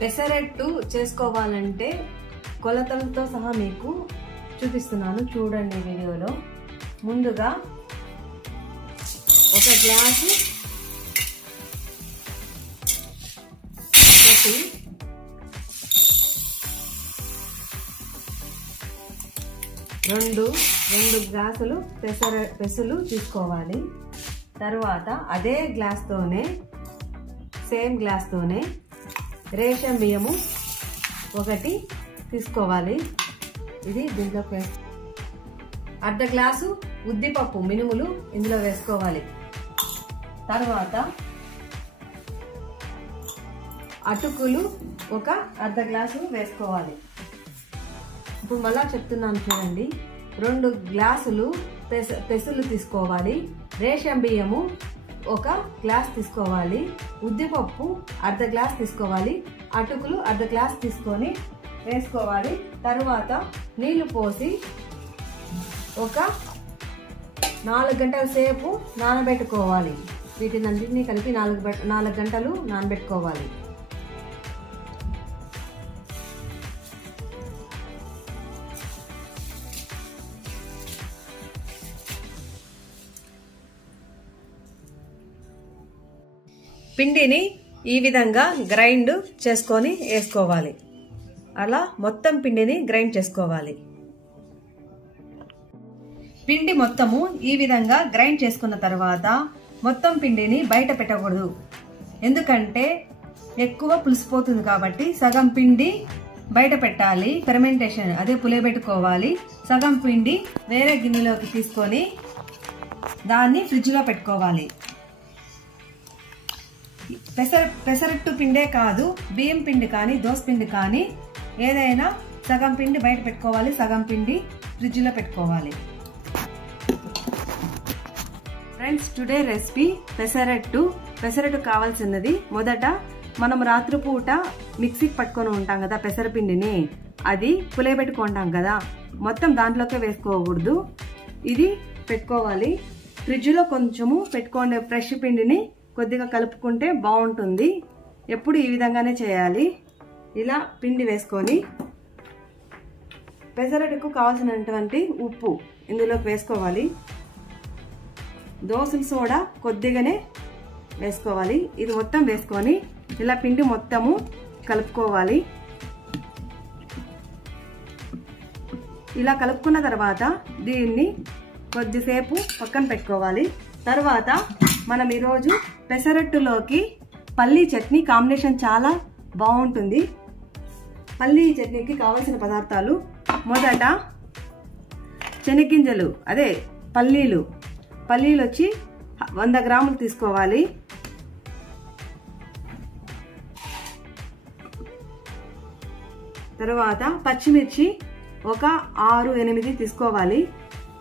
పెసరట్టు చేసుకోవాలంటే కొలతలతో సహా మీకు చూపిస్తున్నాను, చూడండి వీడియోలో. ముందుగా ఒక గ్లాసు పెట్టి రెండు గ్లాసులు పెసలు తీసుకోవాలి. తర్వాత అదే సేమ్ గ్లాస్తోనే రేషన్ బియ్యము ఒకటి తీసుకోవాలి. ఇది దీంట్లో అర్ధ గ్లాసు ఉద్దిపప్పు మినుములు ఇందులో వేసుకోవాలి. తర్వాత అటుకులు ఒక అర్ధ గ్లాసు వేసుకోవాలి. ఇప్పుడు మళ్ళా చెప్తున్నాను చూడండి. 2 గ్లాసులు పెసలు తీసుకోవాలి. రేషన్ బియ్యము ఒక గ్లాస్ తీసుకోవాలి. ఉద్దిపప్పు అర్ధ గ్లాస్ తీసుకోవాలి. అటుకులు అర్ధ గ్లాస్ తీసుకొని వేసుకోవాలి. తర్వాత నీళ్లు పోసి ఒక 4 గంటల సేపు నానబెట్టుకోవాలి. వీటినన్నింటినీ కలిపి 4 గంటలు నానబెట్టుకోవాలి. పిండిని ఈ విధంగా గ్రైండ్ చేసుకొని వేసుకోవాలి. అలా మొత్తం పిండిని గ్రైండ్ చేసుకోవాలి. పిండి మొత్తము ఈ విధంగా గ్రైండ్ చేసుకున్న తర్వాత మొత్తం పిండిని బయట పెట్టకూడదు. ఎందుకంటే ఎక్కువ పులిసిపోతుంది కాబట్టి సగం పిండి బయట పెట్టాలి. ఫెర్మెంటేషన్ అదే పులియబెట్టుకోవాలి. సగం పిండి వేరే గిన్నెలోకి తీసుకొని దాన్ని ఫ్రిడ్జ్ లో పెట్టుకోవాలి. పెసరట్టు పిండే కాదు, బియ్యం పిండి కానీ దోస పిండి కానీ ఏదైనా సగం పిండి బయట పెట్టుకోవాలి, సగం పిండి ఫ్రిడ్జ్ లో పెట్టుకోవాలి. ఫ్రెండ్స్, టుడే రెసిపీ పెసరట్టు కావాల్సినది. మొదట మనం రాత్రిపూట మిక్సీకి పట్టుకొని ఉంటాం కదా పెసరపిండిని, అది పులియబెట్టుకుంటాం కదా, మొత్తం దాంట్లోకే వేసుకోకూడదు. ఇది పెట్టుకోవాలి. ఫ్రిడ్జ్ లో కొంచెము పెట్టుకోండి. ఫ్రెష్ పిండిని కొద్దిగా కలుపుకుంటే బాగుంటుంది. ఎప్పుడు ఈ విధంగానే చేయాలి. ఇలా పిండి వేసుకొని పెసరట్టుకు కావాల్సినటువంటి ఉప్పు ఇందులోకి వేసుకోవాలి. దోసల సోడా కొద్దిగానే వేసుకోవాలి. ఇది మొత్తం వేసుకొని ఇలా పిండి మొత్తము కలుపుకోవాలి. ఇలా కలుపుకున్న తర్వాత దీన్ని కొద్దిసేపు పక్కన పెట్టుకోవాలి. తర్వాత మనం ఈరోజు పెసరట్టులోకి పల్లీ చట్నీ కాంబినేషన్ చాలా బాగుంటుంది. పల్లీ చట్నీకి కావలసిన పదార్థాలు: మొదట శనగ్గింజలు అదే పల్లీలు వచ్చి 100 గ్రాములు తీసుకోవాలి. తర్వాత పచ్చిమిర్చి ఒక 6-8 తీసుకోవాలి.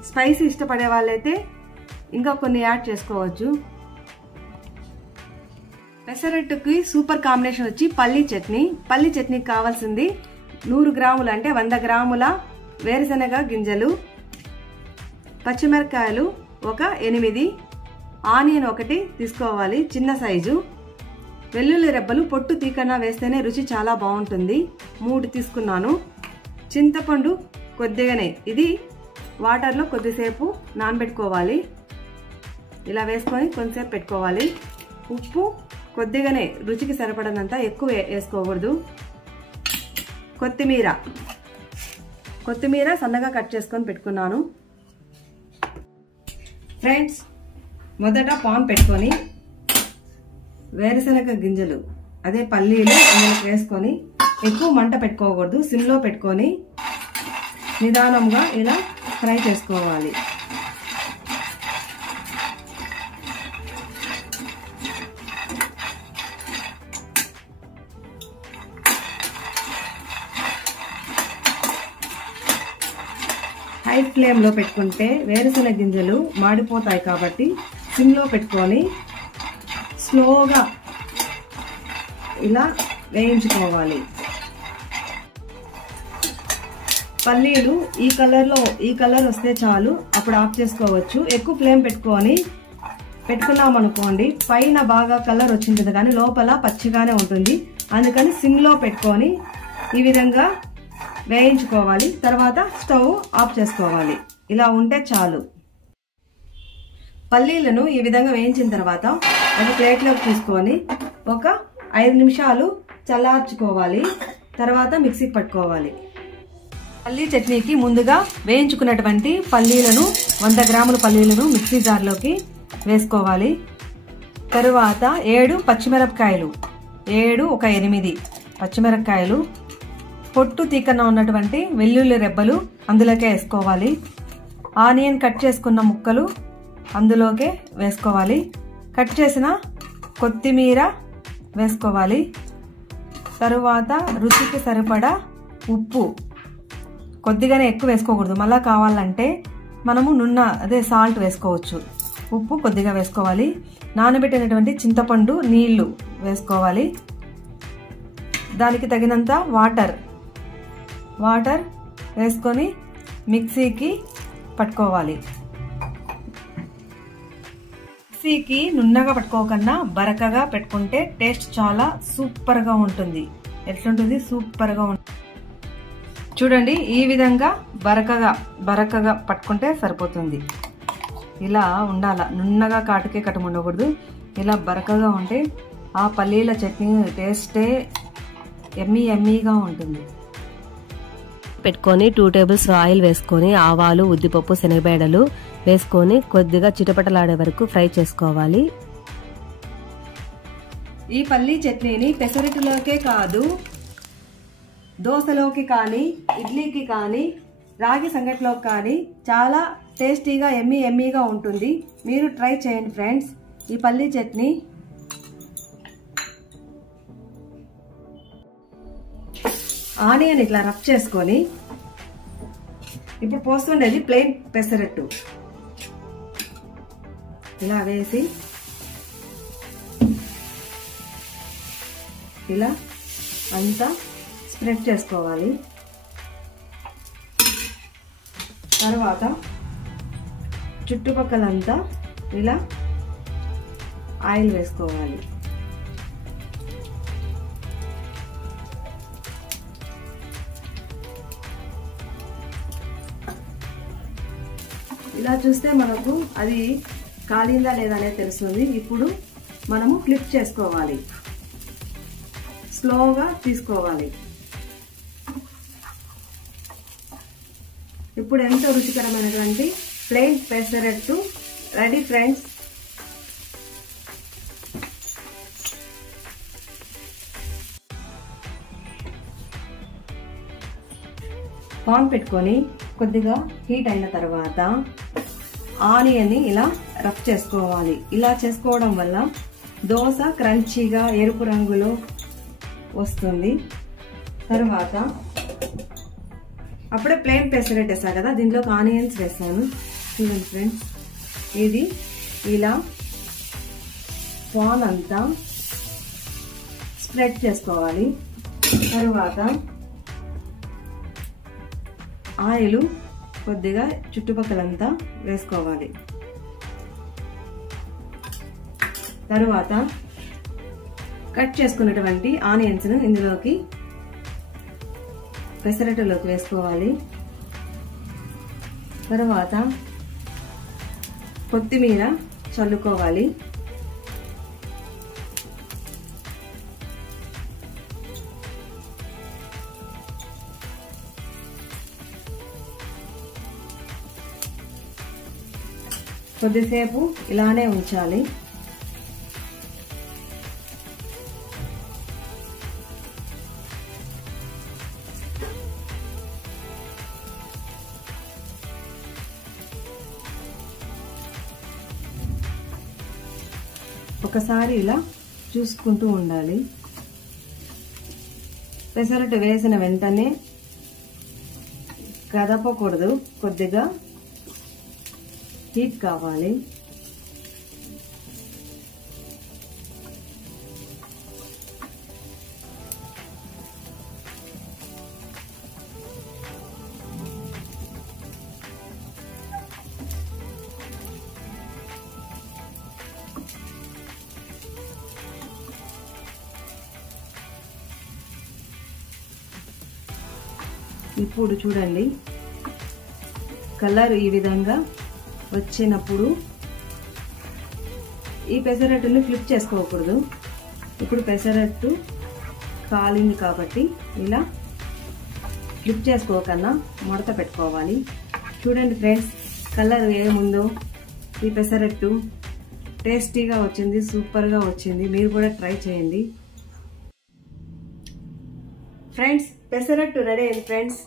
స్పైసీ ఇష్టపడే వాళ్ళైతే ఇంకా కొన్ని యాడ్ చేసుకోవచ్చు. పెసరట్టుకి సూపర్ కాంబినేషన్ వచ్చి పల్లీ చట్నీకి కావాల్సింది 100 గ్రాములు అంటే 100 గ్రాముల వేరుశనగ గింజలు, పచ్చిమిరకాయలు ఒక 8, ఆనియన్ ఒకటి తీసుకోవాలి చిన్న సైజు, వెల్లుల్లి రెబ్బలు పొట్టు తీకన్నా వేస్తేనే రుచి చాలా బాగుంటుంది 3 తీసుకున్నాను. చింతపండు కొద్దిగానే, ఇది వాటర్లో కొద్దిసేపు నానబెట్టుకోవాలి. ఇలా వేసుకొని కొంచెంసేపు పెట్టుకోవాలి. ఉప్పు కొద్దిగానే, రుచికి సరిపడనంత, ఎక్కువ వేసుకోకూడదు. కొత్తిమీర సన్నగా కట్ చేసుకొని పెట్టుకున్నాను. ఫ్రెండ్స్, మొదట పాన్ పెట్టుకొని వేరుశనగ గింజలు అదే పల్లీలు ఇందులోకి వేసుకొని ఎక్కువ మంట పెట్టుకోకూడదు, సిమ్లో పెట్టుకొని నిదానంగా ఇలా ఫ్రై చేసుకోవాలి. హై ఫ్లేమ్లో పెట్టుకుంటే వేరుశనగ గింజలు మాడిపోతాయి కాబట్టి సిమ్లో పెట్టుకొని స్లోగా ఇలా వేయించుకోవాలి. పల్లీలు ఈ కలర్ వస్తే చాలు, అప్పుడు ఆఫ్ చేసుకోవచ్చు. ఎక్కువ ఫ్లేమ్ పెట్టుకున్నాం అనుకోండి, పైన బాగా కలర్ వచ్చింటుంది కానీ లోపల పచ్చిగానే ఉంటుంది. అందుకని సిమ్లో పెట్టుకొని ఈ విధంగా వేయించుకోవాలి. తర్వాత స్టవ్ ఆఫ్ చేసుకోవాలి. ఇలా ఉంటే చాలు. పల్లీలను ఈ విధంగా వేయించిన తర్వాత ఒక ప్లేట్లోకి తీసుకొని ఒక 5 నిమిషాలు చల్లార్చుకోవాలి. తర్వాత మిక్సీకి పట్టుకోవాలి. పల్లీ చట్నీకి ముందుగా వేయించుకున్నటువంటి పల్లీలను 100 గ్రాముల పల్లీలను మిక్సీ జార్లోకి వేసుకోవాలి. తరువాత 7 పచ్చిమిరపకాయలు, 7 ఒక 8 పచ్చిమిరపకాయలు, పొట్టు తీకన ఉన్నటువంటి వెల్లుల్లి రెబ్బలు అందులోకే వేసుకోవాలి. ఆనియన్ కట్ చేసుకున్న ముక్కలు అందులోకే వేసుకోవాలి. కట్ చేసిన కొత్తిమీర వేసుకోవాలి. తరువాత రుచికి సరిపడా ఉప్పు, కొద్దిగానే ఎక్కువ వేసుకోకూడదు, మళ్ళా కావాలంటే మనము అదే సాల్ట్ వేసుకోవచ్చు. ఉప్పు కొద్దిగా వేసుకోవాలి. నానబెట్టినటువంటి చింతపండు నీళ్లు వేసుకోవాలి. దానికి తగినంత వాటర్ వేసుకొని మిక్సీకి పట్టుకోవాలి. మిక్సీకి నున్నగా పట్టుకోకన్నా బరకగా పెట్టుకుంటే టేస్ట్ చాలా సూపర్గా ఉంటుంది. ఎట్లుంటుంది? సూపర్గా ఉంటుంది. చూడండి, ఈ విధంగా బరకగా పట్టుకుంటే సరిపోతుంది. ఇలా ఉండాల, నున్నగా కాటుకే కట్టం ఉండకూడదు. ఇలా బరకగా ఉంటే ఆ పల్లీల చట్నీ టేస్టే ఎమ్మీగా ఉంటుంది. పెట్టుకొని 2 టేబుల్స్ ఆయిల్ వేసుకొని ఆవాలు, ఉద్దిపప్పు, శనగబేడలు వేసుకొని కొద్దిగా చిటపటలాడే వరకు ఫ్రై చేసుకోవాలి. ఈ పల్లీ చట్నీని పెసరట్టులోకే కాదు, దోశలోకి కానీ, ఇడ్లీకి కానీ, రాగి సంగట్లోకి కానీ చాలా టేస్టీగా ఎమ్మీగా ఉంటుంది. మీరు ట్రై చేయండి ఫ్రెండ్స్. ఈ పల్లీ చట్నీ ఆనియన్ ఇట్లా రఫ్ చేసుకొని, ఇప్పుడు పోస్తుండేది ప్లెయిన్ పెసరట్టు, ఇలా వేసి ఇలా అంతా స్ప్రెడ్ చేసుకోవాలి. తర్వాత చుట్టుపక్కలంతా ఇలా ఆయిల్ వేసుకోవాలి. ఇలా చూస్తే మనకు అది కాలిందా లేదా అనేది తెలుస్తుంది. ఇప్పుడు మనము ఫ్లిప్ చేసుకోవాలి, స్లోగా తీసుకోవాలి. ఇప్పుడు ఎంతో రుచికరమైనటువంటి plain pesarattu ready friends. Pan పెట్టుకొని కొద్దిగా హీట్ అయిన తర్వాత ఆనియన్ని ఇలా రఫ్ చేసుకోవాలి. ఇలా చేసుకోవడం వల్ల దోశ క్రంచీగా ఎరుపు రంగులో వస్తుంది. తర్వాత అప్పుడే ప్లెయిన్ పెసరట్ వేసాను కదా, దీంట్లోకి ఆనియన్స్ వేసాను. చూడండి ఫ్రెండ్స్, ఇది ఇలా పాన్ అంతా స్ప్రెడ్ చేసుకోవాలి. తర్వాత ఆయిల్ కొద్దిగా చుట్టుపక్కలంతా వేసుకోవాలి. తరువాత కట్ చేసుకున్నటువంటి ఆనియన్స్ ను ఇందులోకి పెసరట్టులోకి వేసుకోవాలి. తర్వాత కొత్తిమీర చల్లుకోవాలి. కొద్దిసేపు ఇలానే ఉంచాలి. ఒకసారి ఇలా చూసుకుంటూ ఉండాలి. పెసరట్టు వేసిన వెంటనే కదపకూడదు, కొద్దిగా హీట్ కావాలి. ఇప్పుడు చూడండి కలర్ ఈ విధంగా వచ్చినప్పుడు ఈ పెసరట్టుని ఫ్లిప్ చేసుకోకూడదు. ఇప్పుడు పెసరట్టు కాలింది కాబట్టి ఇలా ఫ్లిప్ చేసుకోకన్నా మడత పెట్టుకోవాలి. చూడండి ఫ్రెండ్స్, కలర్ ఏముందో. ఈ పెసరట్టు టేస్టీగా వచ్చింది, సూపర్గా వచ్చింది. మీరు కూడా ట్రై చేయండి ఫ్రెండ్స్. పెసరట్టు రెడీ అయింది ఫ్రెండ్స్.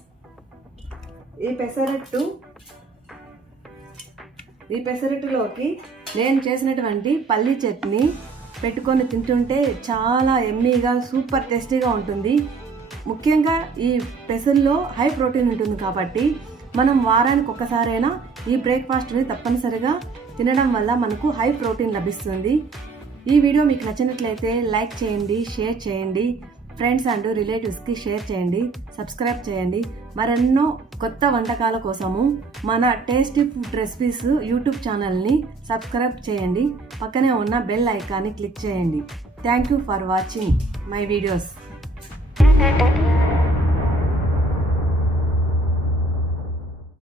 ఈ పెసరట్టులోకి నేను చేసినటువంటి పల్లి చట్నీ పెట్టుకొని తింటుంటే చాలా ఎమ్మీగా సూపర్ టేస్టీగా ఉంటుంది. ముఖ్యంగా ఈ పెసల్లో హై ప్రోటీన్ ఉంటుంది కాబట్టి మనం వారానికి ఒక్కసారైనా ఈ బ్రేక్ఫాస్ట్ని తప్పనిసరిగా తినడం వల్ల మనకు హై ప్రోటీన్ లభిస్తుంది. ఈ వీడియో మీకు నచ్చినట్లయితే లైక్ చేయండి, షేర్ చేయండి, ఫ్రెండ్స్ అండ్ రిలేటివ్స్కి షేర్ చేయండి, సబ్స్క్రైబ్ చేయండి. మరెన్నో కొత్త వంటకాల కోసము మన టేస్టీ ఫుడ్ రెసిపీస్ యూట్యూబ్ ఛానల్ని సబ్స్క్రైబ్ చేయండి. పక్కనే ఉన్న బెల్ ఐకాన్ని క్లిక్ చేయండి. Thank you for watching my videos.